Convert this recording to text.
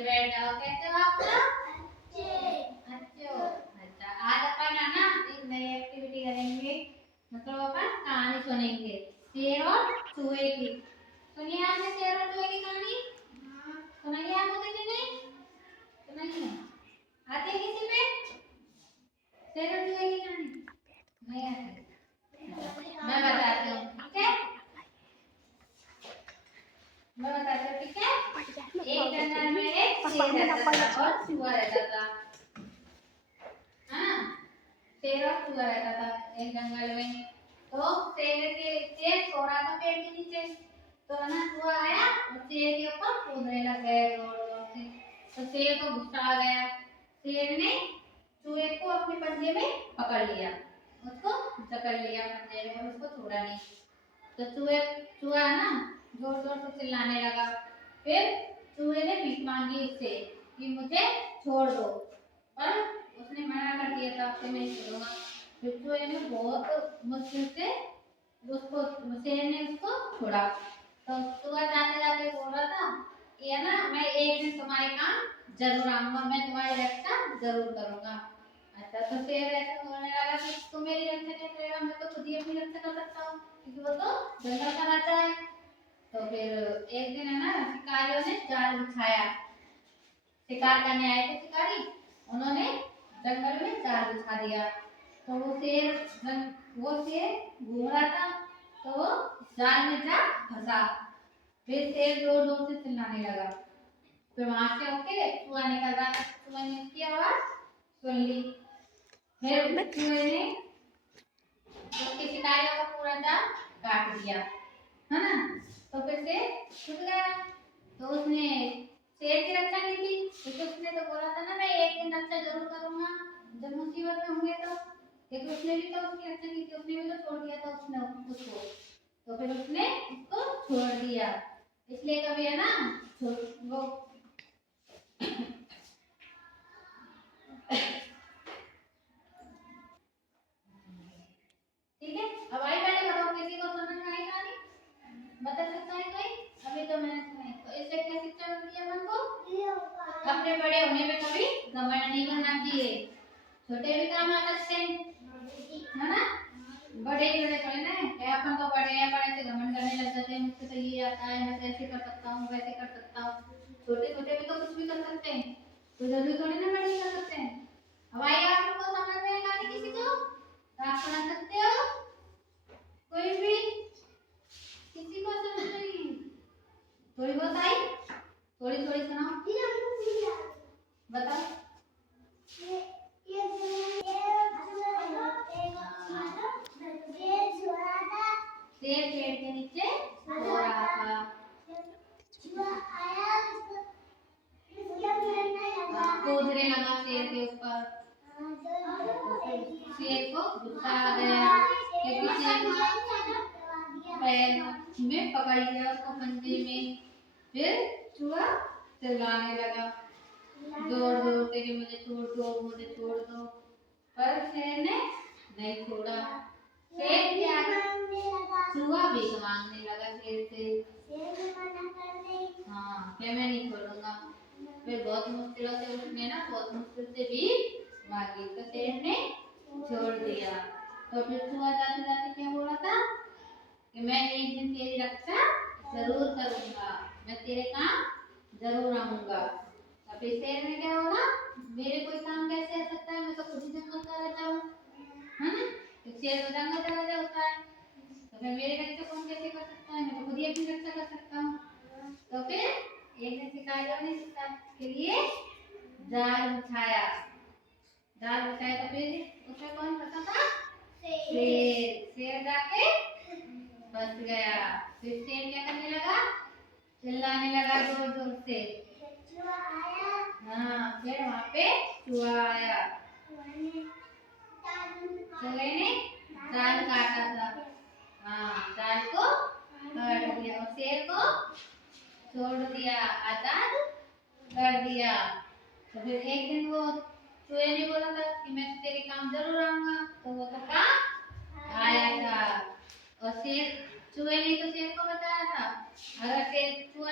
नीचे बैठ जाओ। कैसे हो आप लोग? अच्छे हो। अच्छा, आज अपन है ना एक नई एक्टिविटी करेंगे, मतलब अपन कहानी सुनेंगे शेर और चूहे की। सुनिए आपने शेर और चूहे की कहानी सुनाइए। आपको किसी ने सुनाइए? आती है किसी पे शेर और चूहे की कहानी? नहीं आती? मैं बताती हूँ, ठीक है? मैं बताती हूँ, ठीक है? एक जंगल में एक शेर रहता था और चूहा रहता था। हाँ, शेर और चूहा रहता था एक जंगल में। तो शेर सो रहा था पेड़ के नीचे। तो ना चूहा आया और शेर के ऊपर कूदने लग गया जोर जोर से। तो शेर को गुस्सा आ गया। शेर ने चूहे को अपने पंजे में पकड़ लिया, उसको जकड़ लिया पंजे में और उसको छोड़ा नहीं। तो चूहा ना जोर जोर से चिल्लाने लगा। फिर चूहे ने भीख मांगी उससे कि मुझे छोड़ दो, पर उसने मना कर दिया था कि मैं नहीं छोड़ूंगा। फिर चूहे ने बहुत मुश्किल से उसको शेर ने उसको छोड़ा। तो चूहा जाते जाते बोल रहा था कि है ना, मैं एक दिन तुम्हारे काम जरूर आऊंगा, मैं तुम्हारी रक्षा जरूर करूंगा। अच्छा, तो शेर ऐसे बोलने लगा कि तू मेरी रक्षा कैसे करेगा, मैं तो खुद ही अपनी रक्षा कर सकता हूँ क्योंकि वो तो जंगल का राजा है। तो फिर एक दिन है ना शिकारियों ने जाल बिछाया। शिकार करने आए थे शिकारी, उन्होंने जंगल में जाल बिछा दिया। तो वो शेर घूम रहा था, तो वो जाल में जा फंसा। फिर शेर जोर जोर से चिल्लाने लगा। फिर वहां से होके चूहा निकल रहा था, चूहे ने उसकी आवाज सुन ली। फिर चूहे ने उसके शिकारियों का पूरा जाल काट दिया, है ना? तो फिर से छूट गया। तो उसने शेर की रक्षा की थी क्योंकि उसने तो बोला था ना मैं एक दिन रक्षा जरूर करूंगा जब मुसीबत में होंगे। तो लेकिन उसने भी तो उसकी रक्षा की थी, उसने भी तो छोड़ दिया था उसको। तो फिर उसने उसको छोड़ दिया। इसलिए कभी है ना वो ठीक है। अब आई मैंने बताओ किसी को समझ में आई कहानी? बता सकता है कोई? अभी तो मैंने सुनाई। तो इससे क्या शिक्षा मिलती है मन को? अपने बड़े होने में कभी घमंड नहीं करना चाहिए। छोटे भी काम आ सकते हैं, है ना? बड़े बड़े थोड़े ना क्या अपन तो बड़े हैं, बड़े से घमंड करने लग जाते हैं, मुझसे तो ये आता है, मैं तो ऐसे कर सकता हूँ, वैसे कर सकता हूँ। छोटे छोटे भी तो कुछ भी कर सकते हैं, तो जरूरी थोड़ी ना बड़े कर सकते हैं। अब आइए आप लोग को समझ में आने किसी को तो आप सुना सकते हो? कोई भी किसी को समझ नहीं? थोड़ी बहुत आई, थोड़ी थोड़ी सुनाओ, बताओ। शेर पेड़ के नीचे सो रहा था। कूदने लगा शेर के ऊपर। शेर को गुस्सा आ गया क्योंकि शेर पैर में पकड़ लिया उसको पंजे में। फिर चूहा चिल्लाने लगा जोर जोर से कि मुझे छोड़ दो, मुझे छोड़ दो, पर शेर ने नहीं छोड़ा। शेर क्या, चूहा भीख मांगने लगा शेर से। हाँ, मैं नहीं छोड़ूंगा। फिर बहुत मुश्किलों से उसने ना बहुत मुश्किल से भी मांगी तो शेर ने छोड़ दिया। तो फिर चूहा जाते जाते क्या बोला था कि मैं एक दिन तेरी रक्षा जरूर करूंगा, मैं तेरे काम जरूर आऊंगा। तो फिर शेर ने क्या बोला, मेरे कोई काम कैसे आ सकता है, मैं तो खुद ही जंगल का राजा हूँ, है ना? तो शेर तो जंगल का राजा होता है, तो फिर मेरी रक्षा कौन कैसे कर सकता है, मैं तो खुद ही अपनी रक्षा कर सकता हूँ। तो फिर एक दिन शिकारियों ने शिकार के लिए जाल बिछाया। जाल बिछाया तो फिर उसमें कौन फंसा था? शेर। शेर जाके फंस गया। फिर शेर क्या करने लगा? चिल्लाने लगा जोर जोर से। हाँ, फिर वहाँ पे चूहा आया। चूहे ने जाल काटा था। हाँ, जाल को काट दिया और शेर को छोड़ दिया, आजाद कर दिया। तो फिर एक दिन वो चूहे ने बोला था कि मैं तेरे काम जरूर आऊंगा, तो वो तो काम आया था। और शेर, चूहे ने तो शेर को बताया था, अगर शेर चूहा